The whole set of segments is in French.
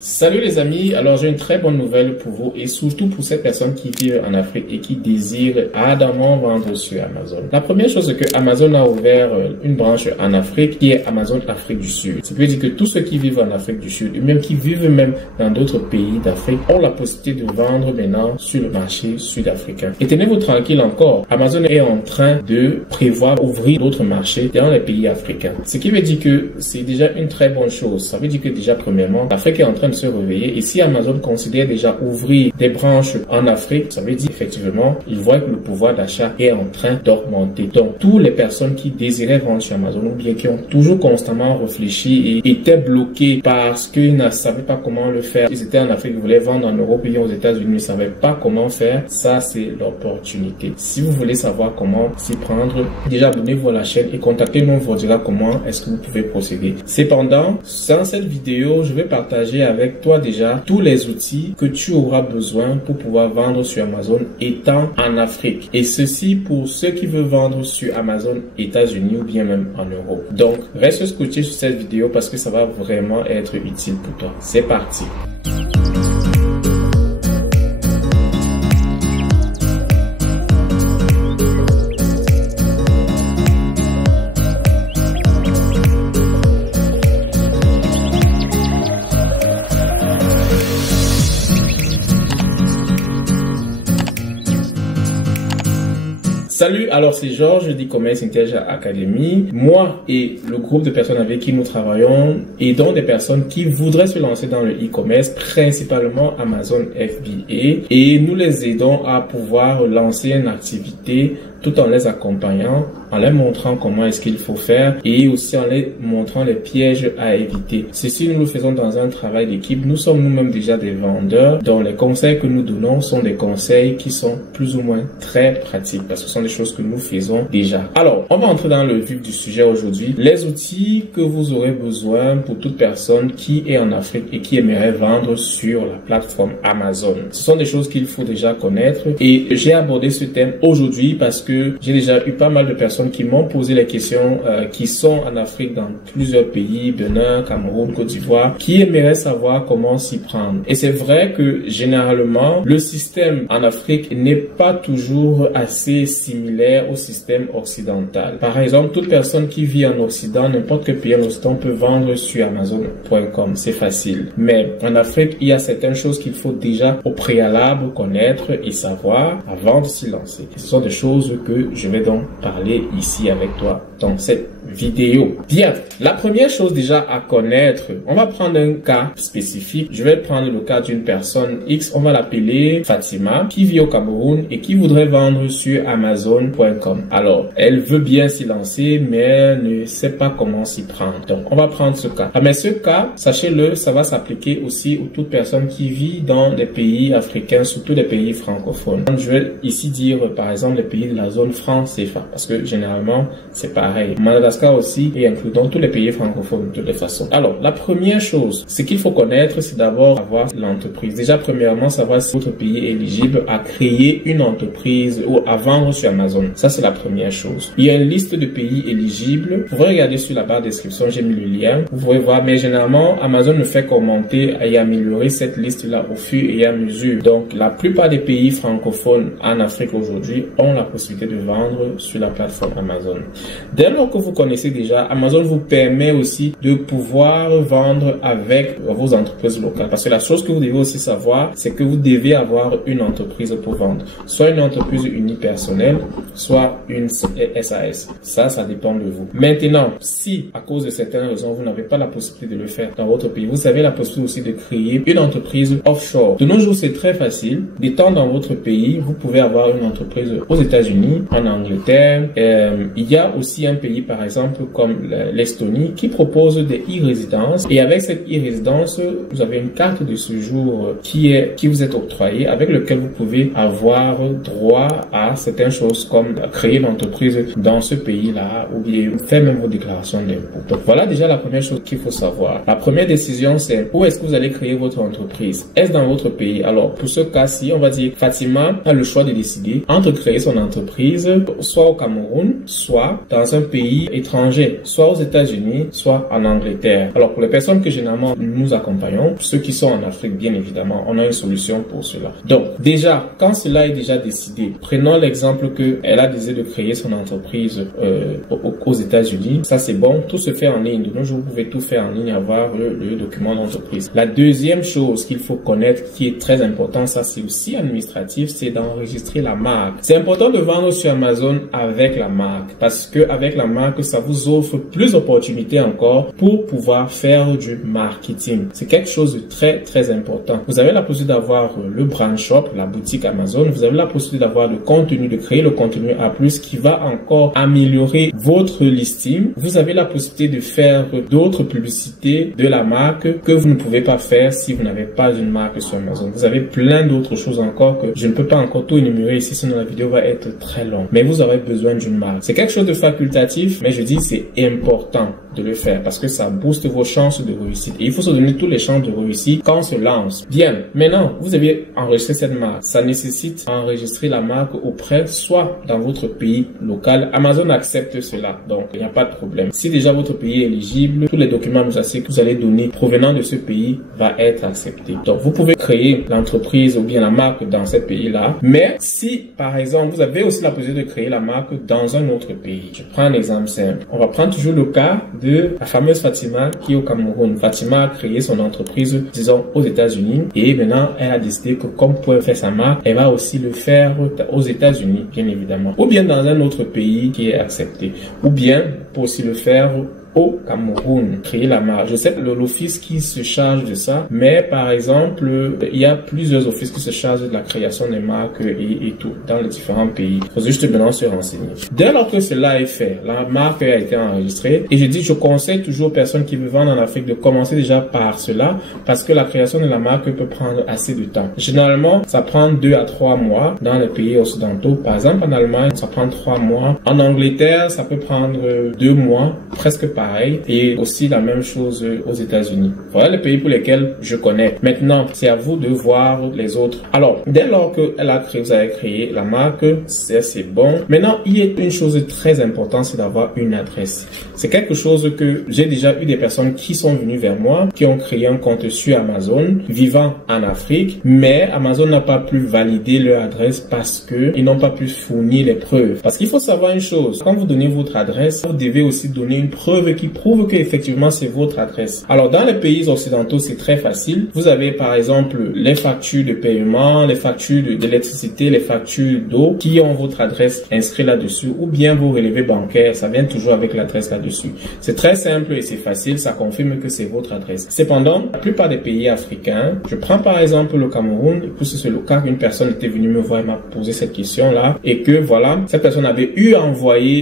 Salut les amis, alors j'ai une très bonne nouvelle pour vous et surtout pour ces personnes qui vivent en Afrique et qui désirent ardemment vendre sur Amazon. La première chose, c'est que Amazon a ouvert une branche en Afrique qui est Amazon Afrique du Sud. Ce qui veut dire que tous ceux qui vivent en Afrique du Sud et même qui vivent même dans d'autres pays d'Afrique ont la possibilité de vendre maintenant sur le marché sud-africain. Et tenez-vous tranquille encore, Amazon est en train de prévoir ouvrir d'autres marchés dans les pays africains. Ce qui veut dire que c'est déjà une très bonne chose. Ça veut dire que déjà premièrement, l'Afrique est en train de se réveiller et si Amazon considère déjà ouvrir des branches en Afrique, ça veut dire effectivement, ils voient que le pouvoir d'achat est en train d'augmenter. Donc, toutes les personnes qui désiraient vendre sur Amazon ou bien qui ont toujours constamment réfléchi et étaient bloqués parce qu'ils ne savaient pas comment le faire. Ils étaient en Afrique, ils voulaient vendre en Europe et aux États-Unis, ils ne savaient pas comment faire. Ça, c'est l'opportunité. Si vous voulez savoir comment s'y prendre, déjà abonnez-vous à la chaîne et contactez-nous, on vous dira comment est-ce que vous pouvez procéder. Cependant, dans cette vidéo, je vais partager avec toi déjà tous les outils que tu auras besoin pour pouvoir vendre sur Amazon étant en Afrique. Et ceci pour ceux qui veulent vendre sur Amazon États-Unis ou bien même en Europe. Donc, reste scotché sur cette vidéo parce que ça va vraiment être utile pour toi. C'est parti. Salut, alors c'est Georges d'e-commerce Intelligent Academy. Moi et le groupe de personnes avec qui nous travaillons aidons des personnes qui voudraient se lancer dans le e-commerce, principalement Amazon FBA, et nous les aidons à pouvoir lancer une activité tout en les accompagnant, en les montrant comment est-ce qu'il faut faire et aussi en les montrant les pièges à éviter. Ceci, nous le faisons dans un travail d'équipe. Nous sommes nous-mêmes déjà des vendeurs, dont les conseils que nous donnons sont des conseils qui sont plus ou moins très pratiques parce que ce sont des choses que nous faisons déjà. Alors, on va entrer dans le vif du sujet aujourd'hui. Les outils que vous aurez besoin pour toute personne qui est en Afrique et qui aimerait vendre sur la plateforme Amazon. Ce sont des choses qu'il faut déjà connaître et j'ai abordé ce thème aujourd'hui parce que j'ai déjà eu pas mal de personnes qui m'ont posé les questions, qui sont en Afrique dans plusieurs pays, Bénin, Cameroun, Côte d'Ivoire, qui aimeraient savoir comment s'y prendre. Et c'est vrai que généralement, le système en Afrique n'est pas toujours assez similaire au système occidental. Par exemple, toute personne qui vit en Occident, n'importe quel pays en Occident peut vendre sur Amazon.com. C'est facile. Mais en Afrique, il y a certaines choses qu'il faut déjà au préalable connaître et savoir avant de s'y lancer. Et ce sont des choses que je vais donc parler ici avec toi dans cette vidéo. Bien, la première chose déjà à connaître, on va prendre un cas spécifique. Je vais prendre le cas d'une personne X, on va l'appeler Fatima, qui vit au Cameroun et qui voudrait vendre sur Amazon.com. Alors, elle veut bien s'y lancer, mais elle ne sait pas comment s'y prendre. Donc, on va prendre ce cas. Mais ce cas, sachez-le, ça va s'appliquer aussi aux toutes personnes qui vivent dans des pays africains, surtout des pays francophones. Je vais ici dire, par exemple, les pays de la zone franc CFA, parce que généralement, c'est pareil. Madagascar aussi est inclus dans tous les pays francophones de toutes les façons. Alors, la première chose, ce qu'il faut connaître, c'est d'abord avoir l'entreprise. Déjà, premièrement, savoir si votre pays est éligible à créer une entreprise ou à vendre sur Amazon. Ça, c'est la première chose. Il y a une liste de pays éligibles. Vous pouvez regarder sur la barre de description, j'ai mis le lien. Vous pouvez voir, mais généralement, Amazon ne fait qu'augmenter et améliorer cette liste-là au fur et à mesure. Donc, la plupart des pays francophones en Afrique aujourd'hui ont la possibilité de vendre sur la plateforme Amazon. Dès lors que vous connaissez déjà, Amazon vous permet aussi de pouvoir vendre avec vos entreprises locales. Parce que la chose que vous devez aussi savoir, c'est que vous devez avoir une entreprise pour vendre. Soit une entreprise unipersonnelle, soit une SAS. Ça dépend de vous. Maintenant, si à cause de certaines raisons, vous n'avez pas la possibilité de le faire dans votre pays, vous avez la possibilité aussi de créer une entreprise offshore. De nos jours, c'est très facile. D'étant dans votre pays, vous pouvez avoir une entreprise aux États-Unis, en Angleterre. Il y a aussi un pays, par exemple, comme l'Estonie, qui propose des e-résidences. Et avec cette e-résidence, vous avez une carte de séjour qui vous est octroyée, avec lequel vous pouvez avoir droit à certaines choses comme créer l'entreprise dans ce pays-là ou bien faire même vos déclarations d'impôts. Donc voilà déjà la première chose qu'il faut savoir. La première décision, c'est où est-ce que vous allez créer votre entreprise. Est-ce dans votre pays? Alors, pour ce cas-ci, on va dire Fatima a le choix de décider entre créer son entreprise soit au Cameroun, soit dans un pays étrangers, soit aux États-Unis, soit en Angleterre. Alors pour les personnes que généralement nous accompagnons, ceux qui sont en Afrique, bien évidemment, on a une solution pour cela. Donc déjà, quand cela est déjà décidé, prenons l'exemple qu'elle a décidé de créer son entreprise aux États-Unis. Ça c'est bon, tout se fait en ligne. De nos jours, vous pouvez tout faire en ligne, avoir le document d'entreprise. La deuxième chose qu'il faut connaître, qui est très important, ça c'est aussi administratif, c'est d'enregistrer la marque. C'est important de vendre sur Amazon avec la marque, parce que avec la marque, ça vous offre plus d'opportunités encore pour pouvoir faire du marketing. C'est quelque chose de très très important. Vous avez la possibilité d'avoir le brand shop, la boutique Amazon. Vous avez la possibilité d'avoir le contenu, de créer le contenu A+, qui va encore améliorer votre listing. Vous avez la possibilité de faire d'autres publicités de la marque que vous ne pouvez pas faire si vous n'avez pas une marque sur Amazon. Vous avez plein d'autres choses encore que je ne peux pas encore tout énumérer ici, sinon la vidéo va être très longue. Mais vous aurez besoin d'une marque. C'est quelque chose de facultatif, mais je dis c'est important de le faire parce que ça booste vos chances de réussite. Et il faut se donner toutes les chances de réussite quand on se lance. Bien, maintenant, vous avez enregistré cette marque. Ça nécessite d'enregistrer la marque auprès, soit dans votre pays local. Amazon accepte cela, donc il n'y a pas de problème. Si déjà votre pays est éligible, tous les documents que vous allez donner provenant de ce pays va être accepté. Donc, vous pouvez créer l'entreprise ou bien la marque dans ce pays-là. Mais si, par exemple, vous avez aussi la possibilité de créer la marque dans un autre pays. Je prends un exemple simple. On va prendre toujours le cas de la fameuse Fatima qui est au Cameroun. Fatima a créé son entreprise, disons, aux États-Unis et maintenant, elle a décidé que comme pour faire sa marque, elle va aussi le faire aux États-Unis, bien évidemment. Ou bien dans un autre pays qui est accepté. Ou bien, pour aussi le faire au Cameroun, créer la marque. Je sais que l'office qui se charge de ça, mais par exemple, il y a plusieurs offices qui se chargent de la création des marques et tout dans les différents pays. Il faut juste maintenant se renseigner. Dès lors que cela est fait, la marque a été enregistrée et je conseille toujours aux personnes qui veulent vendre en Afrique de commencer déjà par cela parce que la création de la marque peut prendre assez de temps. Généralement, ça prend 2 à 3 mois dans les pays occidentaux. Par exemple, en Allemagne, ça prend 3 mois. En Angleterre, ça peut prendre 2 mois, presque pareil. Et aussi la même chose aux États-Unis. Voilà les pays pour lesquels je connais. Maintenant, c'est à vous de voir les autres. Alors, dès lors que vous avez créé la marque, c'est bon. Maintenant, il y a une chose très importante, c'est d'avoir une adresse. C'est quelque chose que j'ai déjà eu des personnes qui sont venues vers moi, qui ont créé un compte sur Amazon, vivant en Afrique, mais Amazon n'a pas pu valider leur adresse parce que ils n'ont pas pu fournir les preuves. Parce qu'il faut savoir une chose, quand vous donnez votre adresse, vous devez aussi donner une preuve qui prouve que effectivement c'est votre adresse. Alors dans les pays occidentaux, c'est très facile. Vous avez par exemple les factures de paiement, les factures d'électricité, les factures d'eau qui ont votre adresse inscrite là-dessus ou bien vos relevés bancaires, ça vient toujours avec l'adresse là-dessus. C'est très simple et c'est facile, ça confirme que c'est votre adresse. Cependant, la plupart des pays africains, je prends par exemple le Cameroun, et puis c'est le cas qu'une personne était venue me voir et m'a posé cette question-là et que voilà, cette personne avait eu à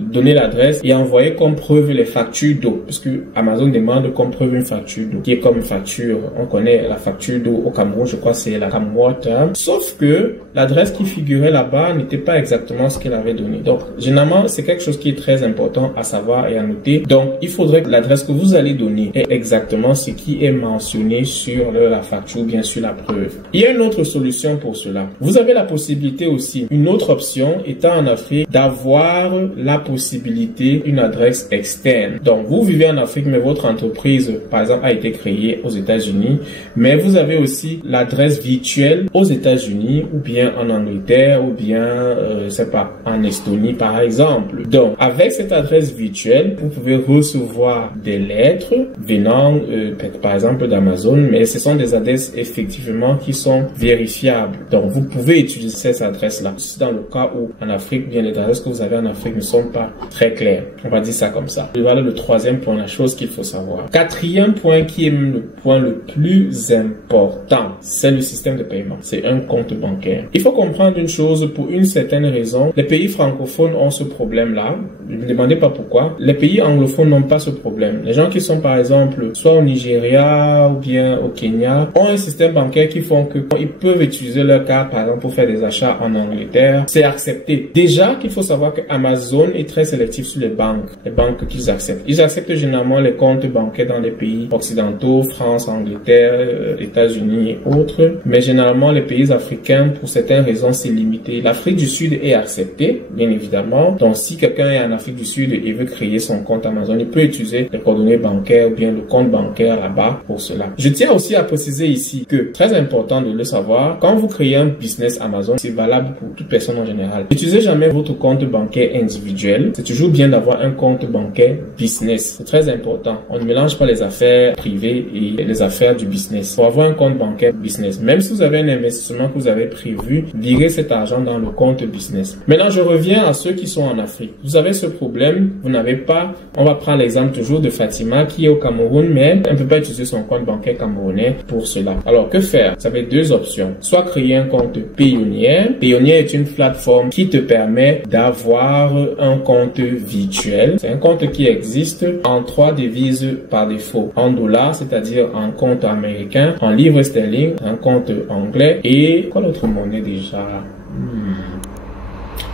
donner l'adresse et envoyer comme preuve les factures d'eau, puisque Amazon demande comme preuve une facture d'eau, qui est comme une facture, on connaît la facture d'eau au Cameroun, je crois c'est la Camwater, sauf que l'adresse qui figurait là-bas n'était pas exactement ce qu'elle avait donné. Donc, généralement, c'est quelque chose qui est très important à savoir et à noter. Donc, il faudrait que l'adresse que vous allez donner est exactement ce qui est mentionné sur la facture ou bien sur la preuve. Il y a une autre solution pour cela. Vous avez la possibilité aussi, une autre option, étant en Afrique, d'avoir la possibilité d'une adresse externe. Donc, vous vivez en Afrique, mais votre entreprise, par exemple, a été créée aux États-Unis, mais vous avez aussi l'adresse virtuelle aux États-Unis, ou bien en Angleterre, ou bien, je sais pas, en Estonie, par exemple. Donc, avec cette adresse virtuelle, vous pouvez recevoir des lettres venant, par exemple, d'Amazon, mais ce sont des adresses, effectivement, qui sont vérifiables. Donc, vous pouvez utiliser cette adresse-là. C'est dans le cas où, en Afrique, bien, les adresses que vous avez en Afrique ne sont pas très claires. On va dire ça comme ça. Et voilà le troisième point, la chose qu'il faut savoir. Quatrième point, qui est le point le plus important, c'est le système de paiement. C'est un compte bancaire. Il faut comprendre une chose, pour une certaine raison, les pays francophones ont ce problème-là. Ne me demandez pas pourquoi. Les pays anglophones n'ont pas ce problème. Les gens qui sont, par exemple, soit au Nigeria ou bien au Kenya, ont un système bancaire qui font que ils peuvent utiliser leur carte, par exemple, pour faire des achats en Angleterre. C'est accepté. Déjà qu'il faut savoir que Amazon est très sélectif sur les banques qu'ils acceptent. Ils j'accepte généralement les comptes bancaires dans les pays occidentaux, France, Angleterre, États-Unis et autres. Mais généralement, les pays africains, pour certaines raisons, c'est limité. L'Afrique du Sud est acceptée, bien évidemment. Donc, si quelqu'un est en Afrique du Sud et veut créer son compte Amazon, il peut utiliser les coordonnées bancaires ou bien le compte bancaire là-bas pour cela. Je tiens aussi à préciser ici que, très important de le savoir, quand vous créez un business Amazon, c'est valable pour toute personne en général. N'utilisez jamais votre compte bancaire individuel. C'est toujours bien d'avoir un compte bancaire business. C'est très important. On ne mélange pas les affaires privées et les affaires du business. Pour avoir un compte bancaire business, même si vous avez un investissement que vous avez prévu, virez cet argent dans le compte business. Maintenant, je reviens à ceux qui sont en Afrique. Vous avez ce problème, vous n'avez pas, on va prendre l'exemple toujours de Fatima qui est au Cameroun, mais elle ne peut pas utiliser son compte bancaire camerounais pour cela. Alors, que faire? Vous avez deux options. Soit créer un compte Payoneer. Payoneer est une plateforme qui te permet d'avoir un compte virtuel. C'est un compte qui existe en 3 devises par défaut. En dollars, c'est-à-dire en compte américain, en livres sterling, un compte anglais et quoi l'autre monnaie déjà?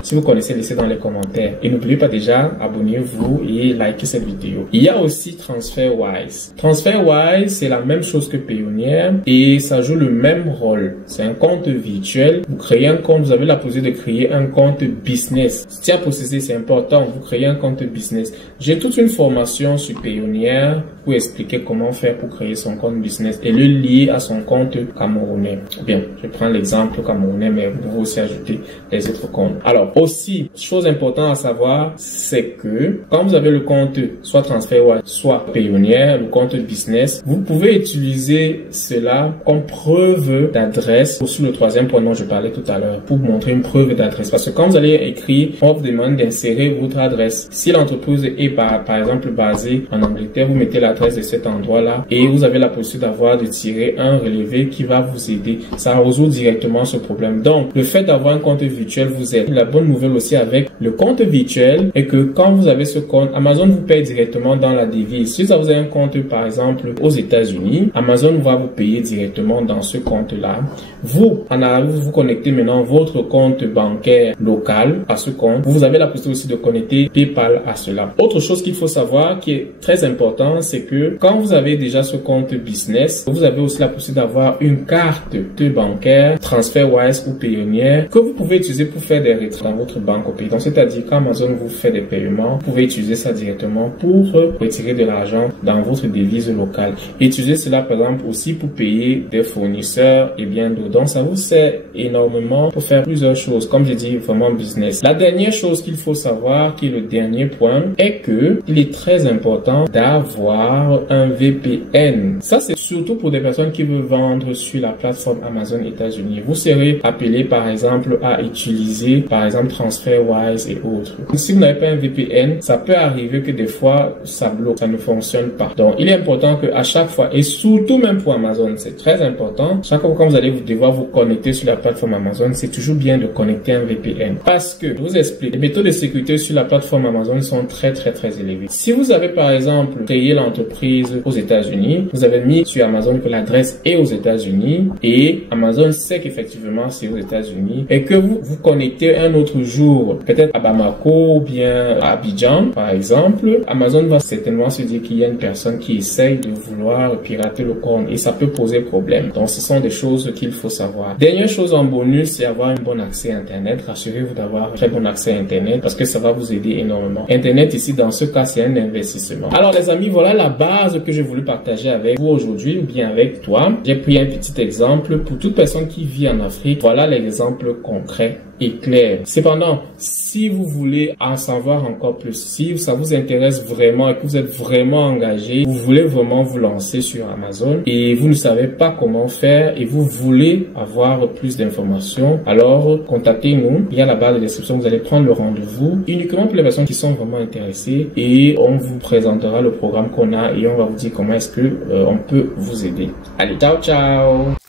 Si vous connaissez, laissez dans les commentaires. Et n'oubliez pas déjà, abonnez-vous et likez cette vidéo. Il y a aussi TransferWise. TransferWise, c'est la même chose que Payoneer et ça joue le même rôle. C'est un compte virtuel. Vous créez un compte, vous avez la possibilité de créer un compte business. Je tiens à préciser, c'est important, vous créez un compte business. J'ai toute une formation sur Payoneer pour expliquer comment faire pour créer son compte business et le lier à son compte camerounais. Bien, je prends l'exemple camerounais, mais vous pouvez aussi ajouter les autres comptes. Alors, aussi, chose importante à savoir, c'est que quand vous avez le compte soit TransferWise, soit Payoneer, le compte business, vous pouvez utiliser cela comme preuve d'adresse sur le troisième point dont je parlais tout à l'heure, pour montrer une preuve d'adresse. Parce que quand vous allez écrire, on vous demande d'insérer votre adresse. Si l'entreprise est par exemple basée en Angleterre, vous mettez l'adresse de cet endroit-là et vous avez la possibilité de tirer un relevé qui va vous aider. Ça résout directement ce problème. Donc, le fait d'avoir un compte virtuel vous aide. La bonne nouvelle aussi avec le compte virtuel est que quand vous avez ce compte, Amazon vous paye directement dans la devise. Si vous avez un compte par exemple aux États-Unis, Amazon va vous payer directement dans ce compte-là. Vous, en arrivant, vous connectez maintenant votre compte bancaire local à ce compte. Vous avez la possibilité aussi de connecter PayPal à cela. Autre chose qu'il faut savoir qui est très important, c'est que quand vous avez déjà ce compte business, vous avez aussi la possibilité d'avoir une carte de bancaire, TransferWise ou Payoneer que vous pouvez utiliser pour faire des retraits dans votre banque au pays. Donc, c'est-à-dire quand Amazon vous fait des paiements, vous pouvez utiliser ça directement pour retirer de l'argent dans votre devise locale. Et utiliser cela, par exemple, aussi pour payer des fournisseurs et bien d'autres. Donc, ça vous sert énormément pour faire plusieurs choses. Comme j'ai dit, vraiment business. La dernière chose qu'il faut savoir, qui est le dernier point, est que il est très important d'avoir un VPN. Ça, c'est surtout pour des personnes qui veulent vendre sur la plateforme Amazon États-Unis. Vous serez appelé, par exemple, à utiliser, par exemple, TransferWise et autres. Si vous n'avez pas un VPN, ça peut arriver que des fois, ça bloque, ça ne fonctionne pas. Donc, il est important que à chaque fois, et surtout même pour Amazon, c'est très important, chaque fois quand vous allez devoir vous connecter sur la plateforme Amazon, c'est toujours bien de connecter un VPN. Parce que, je vous explique, les méthodes de sécurité sur la plateforme Amazon sont très élevées. Si vous avez par exemple créé l'entreprise aux États-Unis, vous avez mis sur Amazon que l'adresse est aux États-Unis et Amazon sait qu'effectivement c'est aux États-Unis et que vous vous connectez un autre jour, peut-être à Bamako ou bien à Abidjan par exemple, Amazon va certainement se dire qu'il y a une personne qui essaye de vouloir pirater le compte et ça peut poser problème. Donc ce sont des choses qu'il faut savoir. Dernière chose en bonus, c'est avoir un bon accès à Internet. Rassurez-vous d'avoir un très bon accès à Internet parce que ça va vous aider énormément. Internet ici, dans ce cas, c'est un investissement. Alors les amis, voilà la base que j'ai voulu partager avec vous aujourd'hui ou bien avec toi. J'ai pris un petit exemple pour toute personne qui vit en Afrique. Voilà l'exemple concret et clair. Cependant, si vous voulez en savoir encore plus, si ça vous intéresse vraiment et que vous êtes vraiment engagé, vous voulez vraiment vous lancer sur Amazon et vous ne savez pas comment faire et vous voulez avoir plus d'informations, alors contactez-nous. Il y a la barre de description, vous allez prendre le rendez-vous uniquement pour les personnes qui sont vraiment intéressées et on vous présentera le programme qu'on a et on va vous dire comment est-ce que on peut vous aider. Allez, ciao ciao.